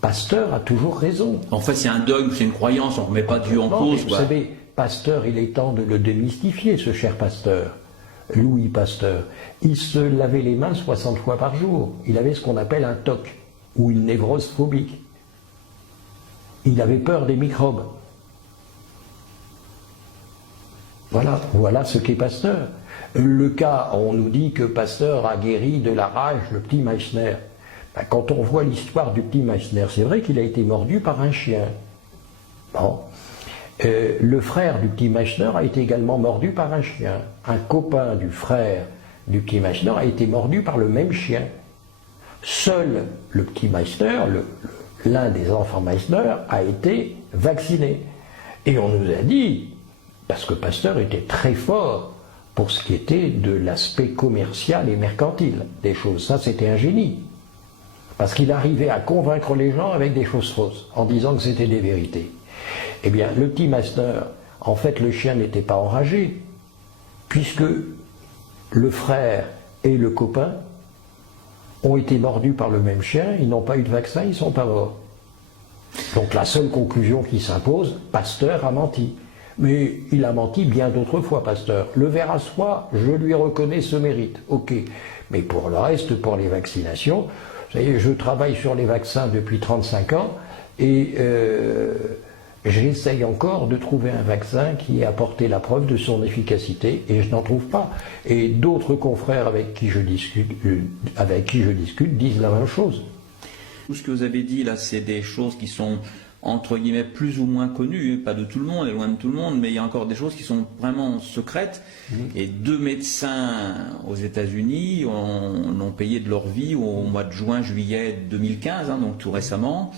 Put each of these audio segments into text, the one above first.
Pasteur a toujours raison. En fait, c'est un dogme, c'est une croyance, on ne remet pas Dieu en cause. Vous savez, Pasteur, il est temps de le démystifier, ce cher Pasteur. Louis Pasteur. Il se lavait les mains 60 fois par jour. Il avait ce qu'on appelle un TOC, ou une névrose phobique. Il avait peur des microbes. Voilà ce qu'est Pasteur. Le cas, on nous dit que Pasteur a guéri de la rage le petit Meissner. Quand on voit l'histoire du petit Meissner, c'est vrai qu'il a été mordu par un chien. Bon. Le frère du petit Meissner a été également mordu par un chien. Un copain du frère du petit Meissner a été mordu par le même chien. Seul le petit Meissner, l'un des enfants Meissner, a été vacciné. Et on nous a dit, parce que Pasteur était très fort pour ce qui était de l'aspect commercial et mercantile des choses. Ça, c'était un génie. Parce qu'il arrivait à convaincre les gens avec des choses fausses, en disant que c'était des vérités. Eh bien, le petit Meissner, en fait, le chien n'était pas enragé, puisque le frère et le copain ont été mordus par le même chien, ils n'ont pas eu de vaccin, ils ne sont pas morts. Donc la seule conclusion qui s'impose, Pasteur a menti. Mais il a menti bien d'autres fois, Pasteur. Le ver à soie, je lui reconnais ce mérite, ok. Mais pour le reste, pour les vaccinations, vous savez, je travaille sur les vaccins depuis 35 ans, et j'essaye encore de trouver un vaccin qui ait apporté la preuve de son efficacité, et je n'en trouve pas. Et d'autres confrères avec qui je discute disent la même chose. Tout ce que vous avez dit là, c'est des choses qui sont entre guillemets plus ou moins connues, pas de tout le monde et loin de tout le monde, mais il y a encore des choses qui sont vraiment secrètes. Et 2 médecins aux États-Unis ont payé de leur vie au mois de juin-juillet 2015, hein, donc tout récemment.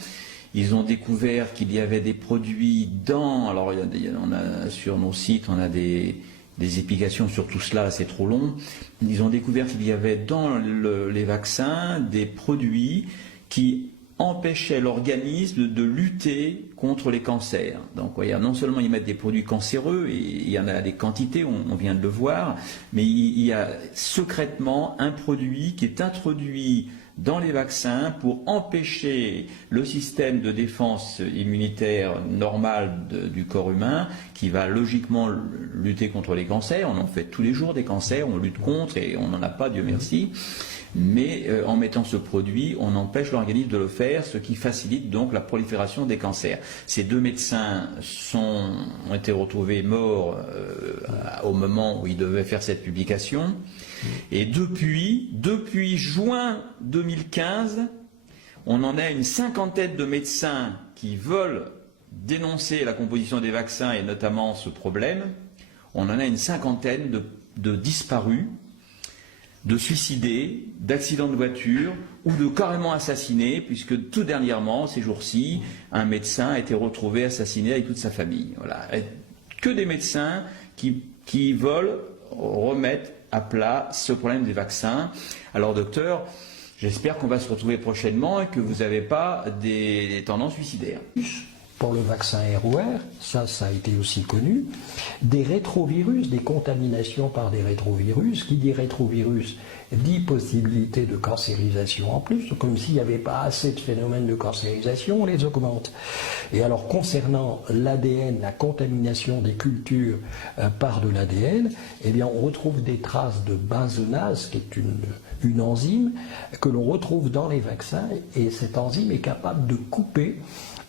Ils ont découvert qu'il y avait des produits dans... Alors, on a, sur nos sites, on a des explications sur tout cela, c'est trop long. Ils ont découvert qu'il y avait dans les vaccins des produits qui empêchaient l'organisme de lutter contre les cancers. Donc, non seulement ils mettent des produits cancéreux, et il y en a des quantités, on vient de le voir, mais il y a secrètement un produit qui est introduit dans les vaccins pour empêcher le système de défense immunitaire normal du corps humain, qui va logiquement lutter contre les cancers. On en fait tous les jours des cancers, on lutte contre et on n'en a pas, Dieu merci. Mais en mettant ce produit, on empêche l'organisme de le faire, ce qui facilite donc la prolifération des cancers. Ces 2 médecins ont été retrouvés morts au moment où ils devaient faire cette publication. Et depuis juin 2015, on en a une 50aine de médecins qui veulent dénoncer la composition des vaccins et notamment ce problème. On en a une 50aine de disparus, de suicidés, d'accidents de voiture ou de carrément assassinés, puisque tout dernièrement, ces jours-ci, un médecin a été retrouvé assassiné avec toute sa famille. Voilà. Que des médecins qui veulent remettre à plat ce problème des vaccins. Alors docteur, j'espère qu'on va se retrouver prochainement et que vous n'avez pas des tendances suicidaires. Pour le vaccin ROR, ça a été aussi connu, des rétrovirus, des contaminations par des rétrovirus. Qui dit rétrovirus dit possibilité de cancérisation en plus, comme s'il n'y avait pas assez de phénomènes de cancérisation, on les augmente. Et alors concernant l'ADN, la contamination des cultures par de l'ADN, eh bien on retrouve des traces de benzonase, qui est une enzyme que l'on retrouve dans les vaccins, et cette enzyme est capable de couper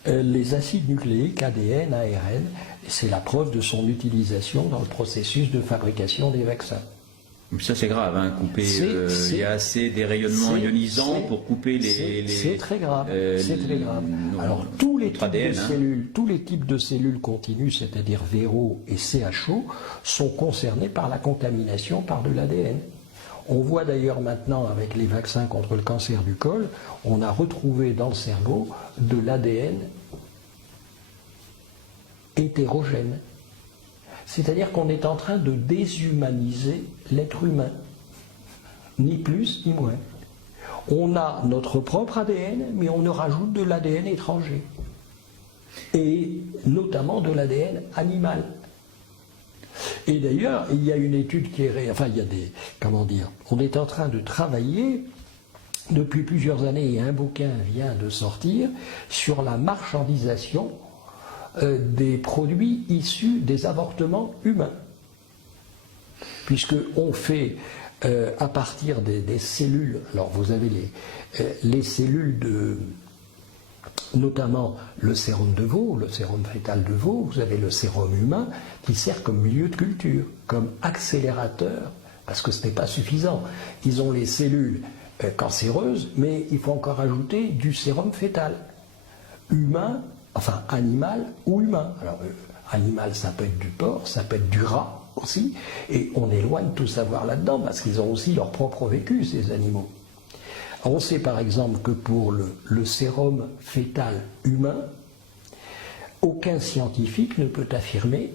les acides nucléiques ADN, ARN, et c'est la preuve de son utilisation dans le processus de fabrication des vaccins. Ça c'est grave, hein, couper. Il y a assez des rayonnements ionisants pour couper les. C'est très grave. C'est très grave. Alors tous les types de cellules, tous les types de cellules continues, c'est-à-dire Vero et CHO, sont concernés par la contamination par de l'ADN. On voit d'ailleurs maintenant avec les vaccins contre le cancer du col, on a retrouvé dans le cerveau de l'ADN hétérogène. C'est-à-dire qu'on est en train de déshumaniser l'être humain, ni plus ni moins. On a notre propre ADN, mais on en rajoute de l'ADN étranger, et notamment de l'ADN animal. Et d'ailleurs, il y a une étude qui est... Enfin, il y a des... Comment dire? On est en train de travailler depuis plusieurs années, un bouquin vient de sortir sur la marchandisation des produits issus des avortements humains. Puisqu'on fait à partir des cellules, alors vous avez les cellules de, notamment le sérum de veau, le sérum fœtal de veau, vous avez le sérum humain qui sert comme milieu de culture, comme accélérateur, parce que ce n'est pas suffisant. Ils ont les cellules cancéreuses, mais il faut encore ajouter du sérum fœtal, humain, enfin animal ou humain. Alors animal, ça peut être du porc, ça peut être du rat aussi, et on éloigne tout savoir là-dedans, parce qu'ils ont aussi leur propre vécu, ces animaux. On sait par exemple que pour le sérum fœtal humain, aucun scientifique ne peut affirmer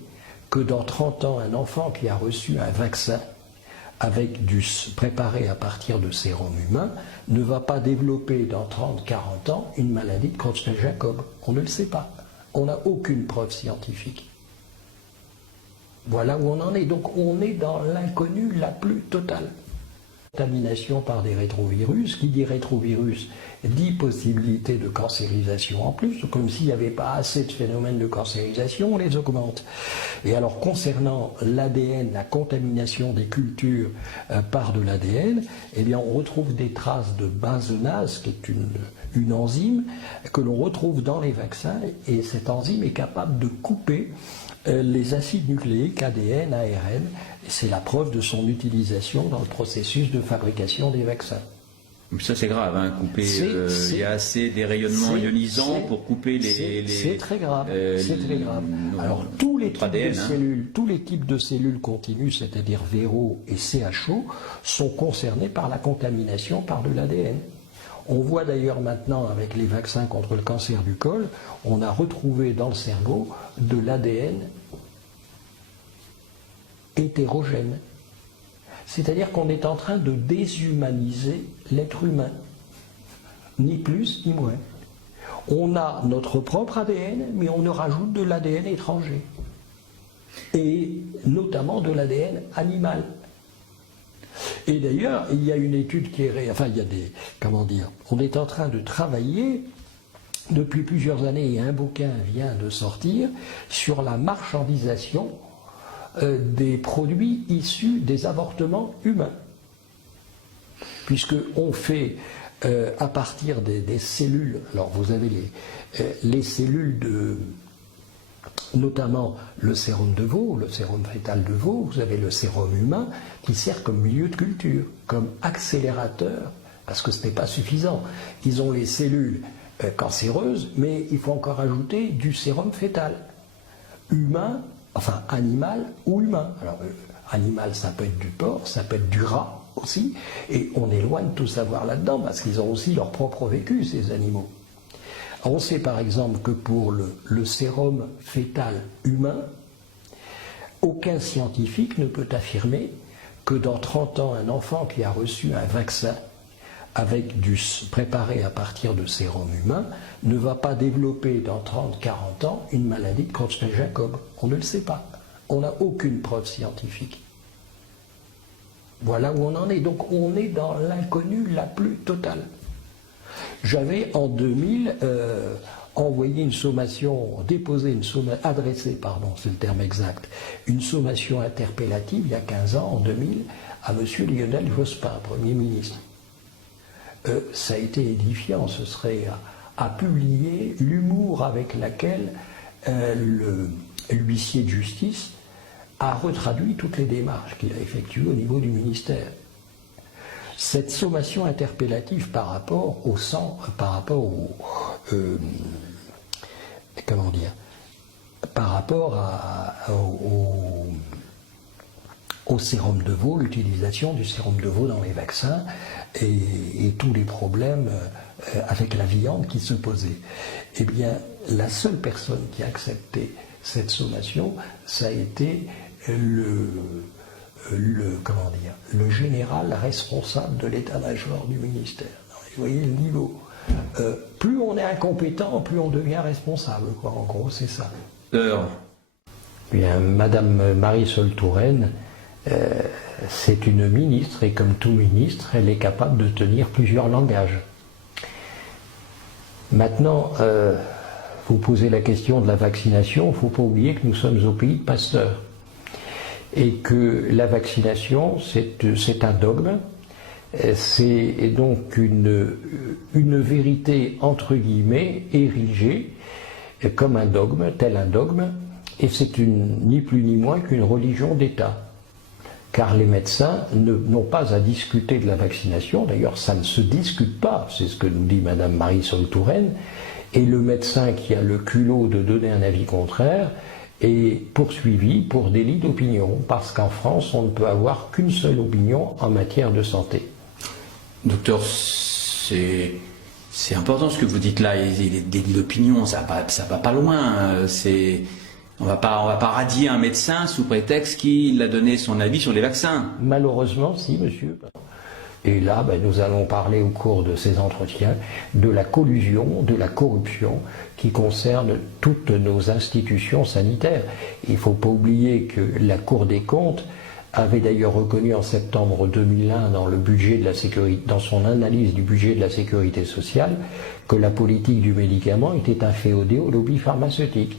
que dans 30 ans, un enfant qui a reçu un vaccin préparé à partir de sérum humain ne va pas développer dans 30-40 ans une maladie de Creutzfeldt-Jakob. On ne le sait pas. On n'a aucune preuve scientifique. Voilà où on en est. Donc on est dans l'inconnu la plus totale. Contamination par des rétrovirus, qui dit rétrovirus dit possibilité de cancérisation en plus, comme s'il n'y avait pas assez de phénomènes de cancérisation, on les augmente. Et alors concernant l'ADN, la contamination des cultures par de l'ADN, eh bien on retrouve des traces de basenase, qui est une enzyme que l'on retrouve dans les vaccins, et cette enzyme est capable de couper les acides nucléiques ADN, ARN, et c'est la preuve de son utilisation dans le processus de fabrication des vaccins. Ça c'est grave, hein, couper. Il y a assez des rayonnements ionisants pour couper les. C'est très grave. C'est très grave. Alors tous les types ADN, de cellules, tous les types de cellules continues, c'est-à-dire Véro et CHO, sont concernés par la contamination par de l'ADN. On voit d'ailleurs maintenant avec les vaccins contre le cancer du col, on a retrouvé dans le cerveau de l'ADN hétérogène. C'est-à-dire qu'on est en train de déshumaniser l'être humain, ni plus ni moins. On a notre propre ADN, mais on rajoute de l'ADN étranger, et notamment de l'ADN animal. Et d'ailleurs, il y a une étude qui est... Enfin, il y a des... Comment dire? On est en train de travailler, depuis plusieurs années, et un bouquin vient de sortir, sur la marchandisation des produits issus des avortements humains. Puisqu'on fait à partir des cellules... Alors, vous avez les cellules de... notamment le sérum de veau, le sérum fœtal de veau, vous avez le sérum humain qui sert comme milieu de culture, comme accélérateur, parce que ce n'est pas suffisant. Ils ont les cellules cancéreuses, mais il faut encore ajouter du sérum fœtal, humain, enfin animal ou humain. Alors animal, ça peut être du porc, ça peut être du rat aussi, et on éloigne tout savoir là-dedans, parce qu'ils ont aussi leur propre vécu, ces animaux. On sait par exemple que pour le sérum fœtal humain, aucun scientifique ne peut affirmer que dans 30 ans, un enfant qui a reçu un vaccin préparé à partir de sérum humain ne va pas développer dans 30-40 ans une maladie de Creutzfeldt-Jakob. On ne le sait pas. On n'a aucune preuve scientifique. Voilà où on en est. Donc on est dans l'inconnu la plus totale. J'avais en 2000 envoyé une sommation, adressé, pardon, c'est le terme exact, une sommation interpellative il y a 15 ans, en 2000, à M. Lionel Jospin, Premier ministre. Ça a été édifiant, ce serait à publier l'humour avec lequel l'huissier de justice a retraduit toutes les démarches qu'il a effectuées au niveau du ministère. Cette sommation interpellative par rapport au sérum de veau, l'utilisation du sérum de veau dans les vaccins et tous les problèmes avec la viande qui se posaient. Eh bien, la seule personne qui a accepté cette sommation, ça a été le général responsable de l'état-major du ministère. Vous voyez le niveau. Plus on est incompétent, plus on devient responsable, quoi. En gros, c'est ça. Bien, Madame Marisol Touraine c'est une ministre, et comme tout ministre, elle est capable de tenir plusieurs langages. Maintenant, vous posez la question de la vaccination, il ne faut pas oublier que nous sommes au pays de Pasteur. Et que la vaccination, c'est un dogme, c'est donc une vérité, entre guillemets, érigée comme un dogme, tel un dogme, et c'est ni plus ni moins qu'une religion d'État. Car les médecins n'ont pas à discuter de la vaccination, d'ailleurs ça ne se discute pas, c'est ce que nous dit Madame Marisol Touraine, et le médecin qui a le culot de donner un avis contraire est poursuivi pour délit d'opinion, parce qu'en France on ne peut avoir qu'une seule opinion en matière de santé. Docteur, c'est important ce que vous dites là, les délits d'opinion, ça va pas loin, on va pas radier un médecin sous prétexte qu'il a donné son avis sur les vaccins. Malheureusement, si, monsieur. Et là, nous allons parler au cours de ces entretiens de la collusion, de la corruption qui concerne toutes nos institutions sanitaires. Il ne faut pas oublier que la Cour des comptes avait d'ailleurs reconnu en septembre 2001 dans son analyse du budget de la sécurité sociale que la politique du médicament était inféodée au lobby pharmaceutique.